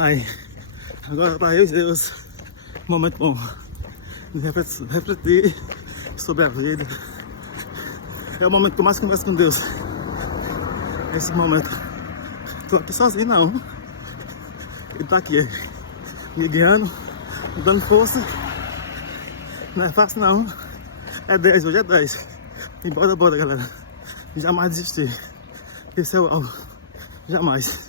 Ai, agora para eu e Deus, um momento bom de refletir sobre a vida. É o momento que eu mais converso com Deus. Esse momento. Tô aqui sozinho não. Ele tá aqui, me guiando, me dando força. Não é fácil não. É 10, hoje é 10. E bora, galera. Jamais desistir. Esse é o algo. Jamais.